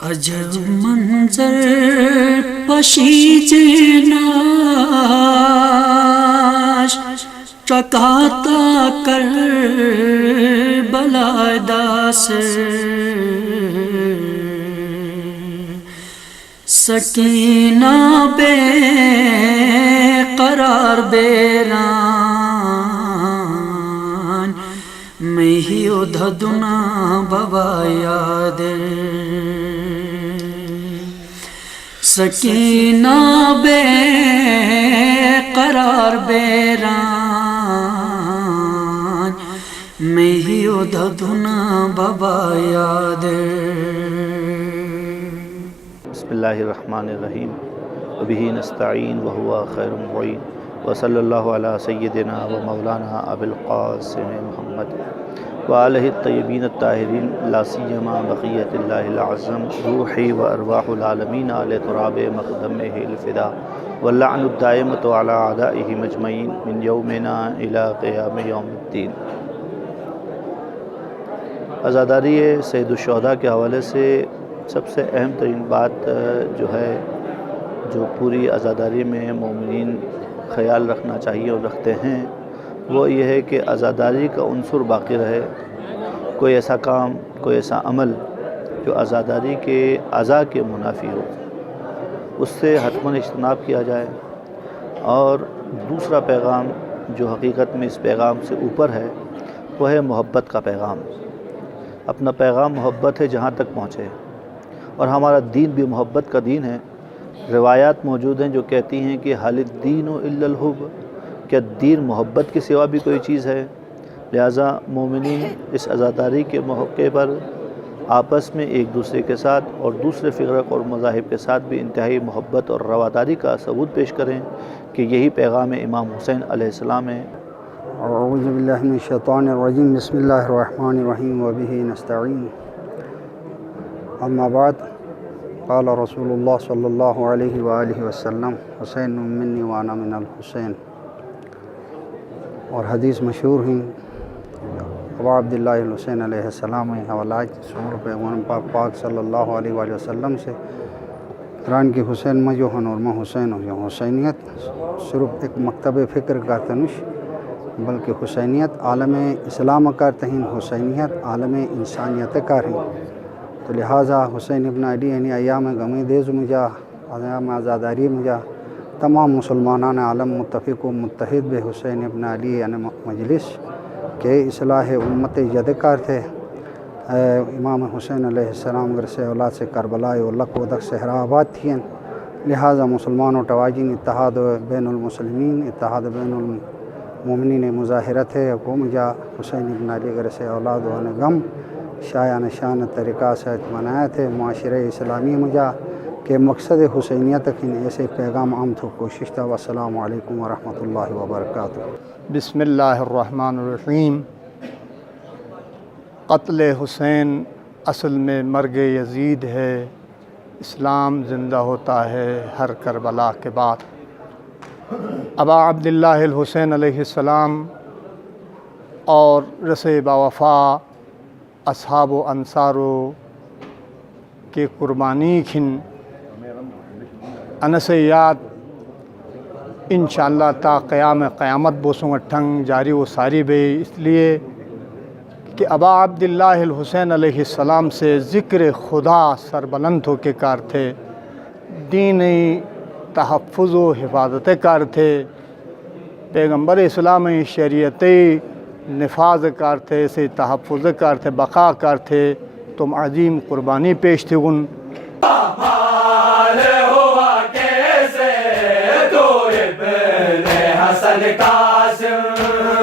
عجب منظر پشیج ناش چکاتا کر بلاداس سکینہ بے قرار بیران میں ہی ادھدنا بابا یاد سکینہ بے قرار بیران میں ہی ادھدنا بابا یاد بسم اللہ الرحمن الرحیم وبہ نستعین وہو خیر المعین وصلی اللہ علی سیدنا و مولانا ابی القاسم محمد وآلہ الطیبین الطاہرین لا سیما بقیت اللہ العظم روحی و ارواح العالمین علی تراب مقدمہ الفدا واللعن الدائمۃ علی اعدائہ مجمعین من یومنا الی قیام یوم الدین۔ عزاداری سید الشہداء کے حوالے سے سب سے اہم ترین بات جو ہے جو پوری عزاداری میں مومنین خیال رکھنا چاہیے اور رکھتے ہیں وہ یہ ہے کہ عزاداری کا عنصر باقی رہے۔ کوئی ایسا کام، کوئی ایسا عمل جو عزاداری کے اعضاء کے منافی ہو اس سے حتماً اجتناب کیا جائے۔ اور دوسرا پیغام جو حقیقت میں اس پیغام سے اوپر ہے وہ ہے محبت کا پیغام۔ اپنا پیغام محبت ہے جہاں تک پہنچے، اور ہمارا دین بھی محبت کا دین ہے۔ روایات موجود ہیں جو کہتی ہیں کہ حال الدین الا الحب، کیا دین محبت کے سوا بھی کوئی چیز ہے؟ لہٰذا مومنین اس عزاداری کے موقع پر آپس میں ایک دوسرے کے ساتھ اور دوسرے فرق اور مذاہب کے ساتھ بھی انتہائی محبت اور رواداری کا ثبوت پیش کریں کہ یہی پیغام امام حسین علیہ السلام ہے۔ اعوذ باللہ من الشیطان الرجیم، بسم اللہ الرحمن الرحیم وبہ نستعین، اما بعد، قال رسول اللہ صلی اللہ علیہ وآلہ وسلم حسین منی وانا من الحسین۔ اور حدیث مشہور ہیں ابا عبداللہ الحسین علیہ السلام حوالات سمر پیغمبر پاک صلی اللہ علیہ وآلہ وسلم سے قرآن کی حسین میں جو ہن اور میں حسین ہوں۔ حسینیت صرف ایک مکتب فکر کا تنش بلکہ حسینیت عالم اسلام کا تہین، حسینیت عالم انسانیت کا ہیں۔ تو لہٰذا حسین ابن علی یعنی ایام غم دیز مجا، ایام عزاداری مجا تمام مسلمانان عالم متفق و متحد بے حسین ابن علی یعنی مجلس کے اصلاح امت جدکار تھے۔ امام حسین علیہ السلام ورث اولاد سے کربلا و لق و دق صحرا آباد تھیں، لہٰذا مسلمان و تواجین اتحاد بین المسلمین، اتحاد بین المومنین مظاہرت ہے کو مجا حسین ابن علی ورث اولاد و غم شایع نشان طریقہ سے منایا تھے۔ معاشرہ اسلامی مجا کہ مقصد حسینیت کی ایسے پیغام عام تو کوشش تھا۔ والسلام علیکم ورحمۃ اللہ وبرکاتہ۔ بسم اللہ الرحمن الرحیم۔ قتل حسین اصل میں مرگ یزید ہے، اسلام زندہ ہوتا ہے ہر کربلا کے بعد۔ ابا عبداللہ الحسین علیہ السلام اور رسے باوفا اصحاب و انصارو کے قربانی کھن انس یاد انشاءاللہ تا قیامت بوسوں ٹھنگ جاری و ساری بے، اس لیے کہ ابا عبداللہ الحسین علیہ السلام سے ذکر خدا سربلند ہو کے کار تھے، دینی تحفظ و حفاظت کار تھے، پیغمبر اسلام شریعت نفاذ کار تھے، سے تحفظ کار تھے، بقا کار تھے، تم عظیم قربانی پیش تھے ان۔ حسن قاسم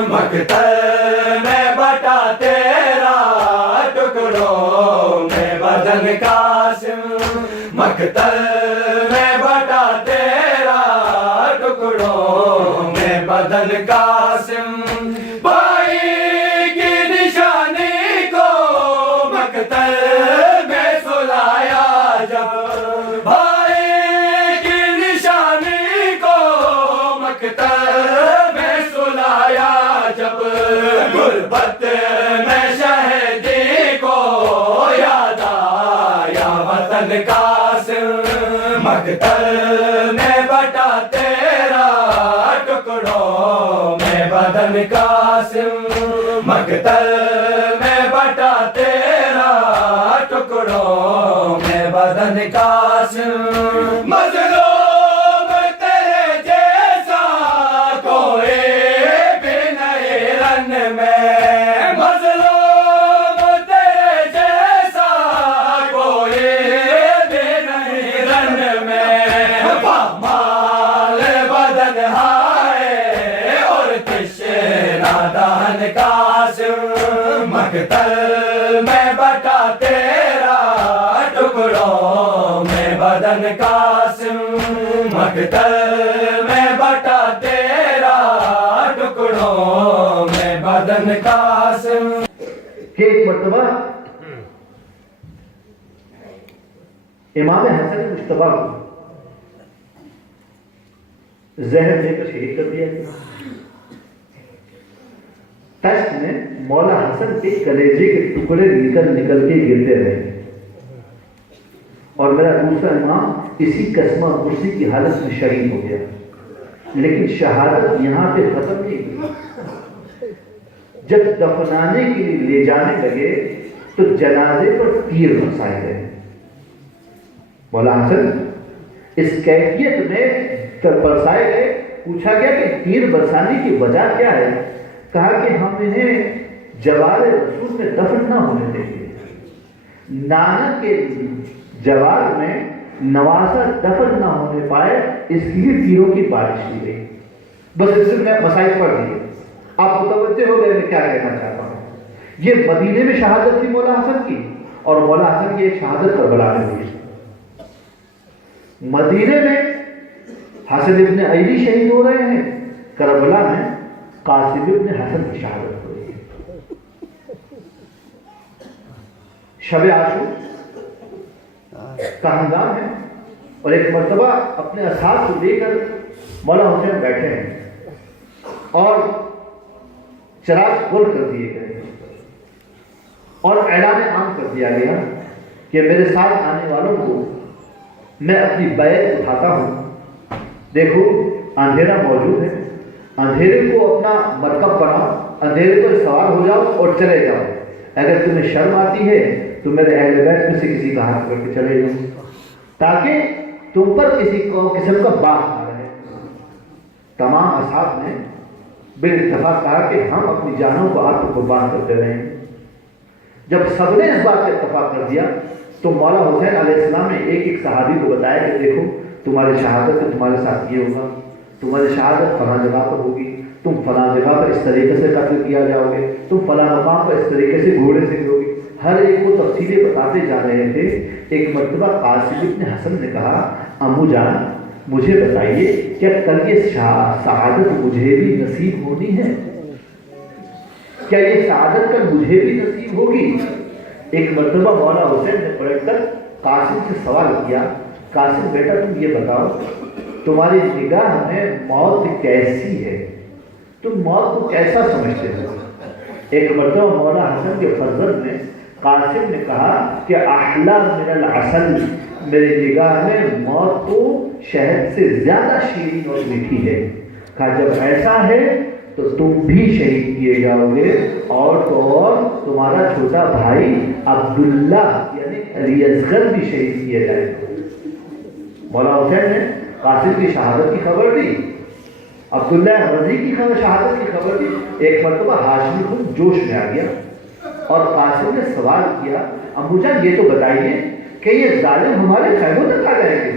مقتل میں بٹا تیرا، ٹکڑوں میں بدن قاسم مقتل میں بٹا تیرا، ٹکڑوں میں بدن قاسم۔ بھائی کی نشانی کو مقتل میں سلایا جب، بھائی کی نشانی کو مقتل میں سلایا جب، غربت میں شہیدی کو یاد آیا وطن بدن قاسم مقتل میں بٹا تیرا ٹکڑوں میں بدن قاسم مقتل میں بٹا تیرا ٹکڑوں میں بدن قاسم مظلوم تیرے جیسا کوئی بھی نہیں رن میں مظلوم تیرے جیسا کوئی بھی نہیں رن میں پامال بدن ہائے اور تشنا دہن قاسم مقتل میں بٹا تیرا ٹکڑوں میں بدن قاسم مقتل میں بٹا تیرا ٹکڑوں میں بدن قاسم. کہ ایک مرتبہ امام حسن مجتبیٰ کو زہر دے کر شہید کر دیا گیا. تشت میں مولا حسن کے کلیجے کے ٹکڑے نکل کے گرتے رہے اور میرا دوسرا امام اسی قسمہ کرسی کی حالت میں شہید ہو گیا. لیکن شہادت یہاں پہ ختم نہیں ہوئی. جب دفنانے کے لیے لے جانے لگے تو جنازے پر تیر برسائے گئے. مولا حسن اس کیفیت میں برسائے گئے. پوچھا گیا کہ تیر برسانے کی وجہ کیا ہے؟ کہا کہ ہم انہیں جوار رسول میں دفن نہ ہونے دیں گے. نانا کے جوار میں نواسا دفن نہ ہونے پائے اس لیے تیروں کی بارش کی گئی. بس اس سے میں مسائل پڑھ دیے. آپ متوجہ ہو گئے میں کیا کہنا چاہتا ہوں. یہ مدینے میں شہادت تھی مولا حسن کی اور مولا حسن کی ایک شہادت کربلا میں ہوئی. مدینے میں حسن ابن علی شہید ہو رہے ہیں. کربلا میں قاسم ابن حسن کی شہادت ہوئی. شب عاشور کا ہنگام ہے اور ایک مرتبہ اپنے اصحاب کو لے کر مولا حسین بیٹھے ہیں اور چراغ کھول کر دیے گئے اور اعلان عام کر دیا گیا کہ میرے ساتھ آنے والوں کو میں اپنی بیعت اٹھاتا ہوں. دیکھو اندھیرا موجود ہے, اندھیرے کو اپنا مرکب بناؤ, اندھیرے پر سوار ہو جاؤ اور چلے جاؤ. اگر تمہیں شرم آتی ہے تو میرے اہل بیت میں سے کسی کا ہاتھ کر کے چلے جاؤ تاکہ تم پر کسی قسم کا باغ نہ رہے. تمام اصحاب نے بالاتفاق کہا کہ ہم اپنی جانوں کو آپ کو قربان کرتے رہیں. جب سب نے اس بات کا اتفاق کر دیا تو مولا حسین علیہ السلام نے ایک ایک صحابی کو بتایا کہ دیکھو تمہاری شہادت میں تمہارے ساتھ یہ ہوگا, تمہاری شہادت فلاں جگہ پر ہوگی, تم فلاں جگہ پر اس طریقے سے قتل کیا جاؤ گے, تم فلاں مقام پر اس طریقے سے گھوڑے سے گرو گے. ہر ایک کو تفصیلیں بتاتے جا رہے تھے. ایک مرتبہ قاسم ابن حسن نے کہا امو جان مجھے بتائیے کیا کل یہ سعادت مجھے بھی نصیب ہونی ہے؟ کیا یہ سعادت کل مجھے بھی نصیب ہوگی؟ ایک مرتبہ مولا حسین نے پلٹ کر قاسم سے سوال کیا, قاسم بیٹا تم یہ بتاؤ تمہاری نگاہ میں موت کیسی ہے, تم موت کو کیسا سمجھتے ہو؟ ایک مرتبہ مولا حسن کے فرزند نے قاسم نے کہا کہ احلا من العسل, میری نگاہ میں موت تو شہد سے زیادہ شیرین اور میٹھی ہے. کہا جب ایسا ہے تو تم بھی شہید کیے جاؤ گے اور تو اور تمہارا چھوٹا بھائی عبداللہ یعنی علی اصغر بھی شہید کیے جائے گا. مولا حسین نے قاسم کی شہادت کی خبر دی, عبداللہ غزی کی شہادت کی خبر دی. ایک مرتبہ ہاشمی خود جوش میں آ گیا اور قاسم نے سوال کیا امو جان یہ تو بتائیے کہ یہ ظالم ہمارے خیموں تک آ جائیں گے,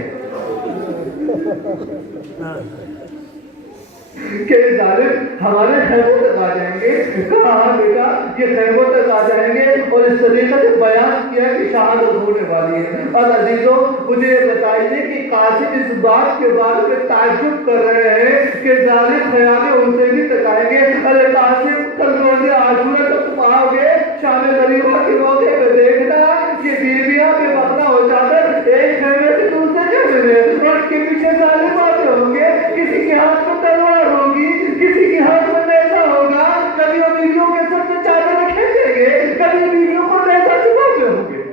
کہ ظالم ہمارے خیموں تک آ جائیں گے؟ کہا بیٹا یہ خیموں تک آ جائیں گے اور اس طریقے سے بیان کیا کہ شہادت ہونے والی ہے. اور عزیزوں مجھے بتائیے کہ قاسم اس بات کے بارے میں تعجب کر رہے ہیں کہ ظالم خیام حسینی تک آئیں گے. ارے قاسم کل روز عاشورہ تک تم آؤ گے, شام غریبہ کے موقع پہ دیکھنا یہ بیویاں بے پردہ ہو جاتے ایک خیمے سے دوسرے خیمے میں اور اس کے پیچھے ظالم آتے ہوں گے, کسی کے ہاتھ میں تلوار ہوگی, کسی کے ہاتھ میں نیزہ ہوگا, کبھی وہ بیویوں کے سر سے چادر کھینچیں گے, کبھی بیویوں کو نیزہ چباتے ہوں گے.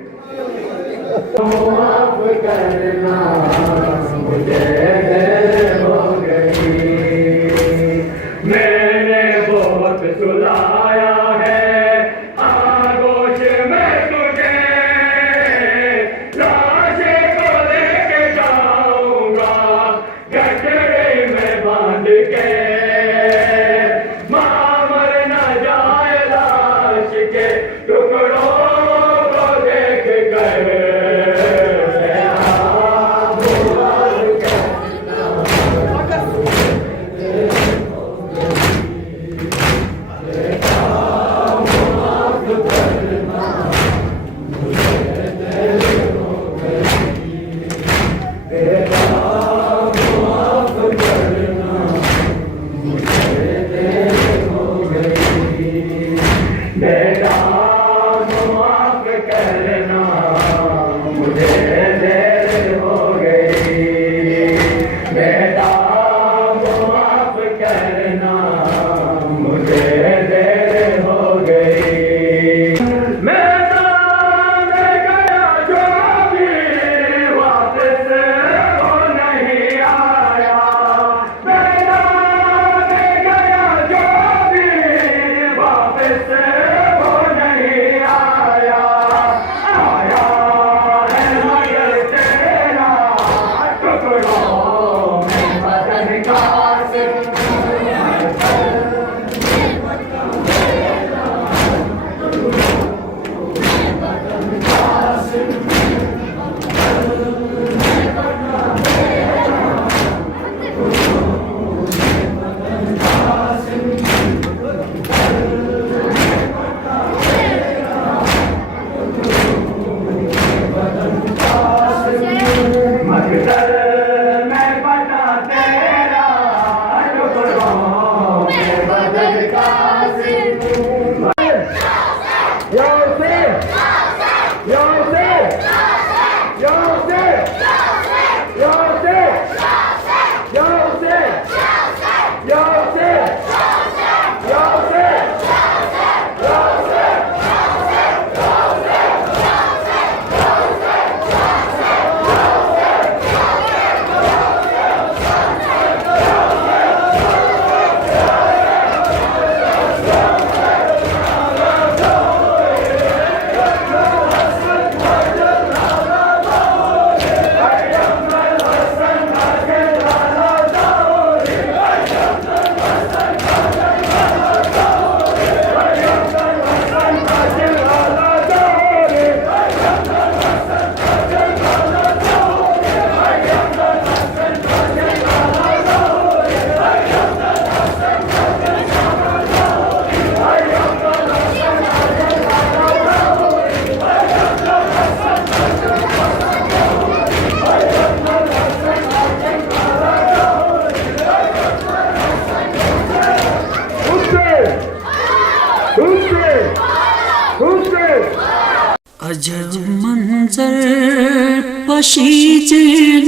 عجب منظر پشیج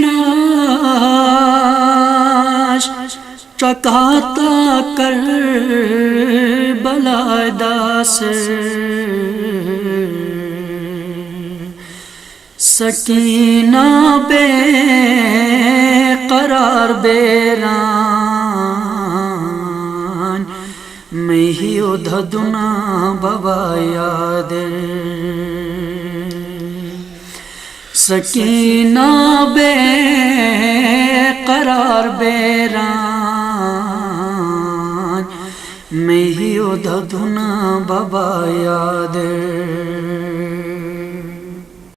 ناش چکاتا کر بلادہ سے سکینہ بے قرار بیران میں ہی ادھدنا بابا یاد سکینہ بے قرار بیران میں ہی ادھدنا بابا یاد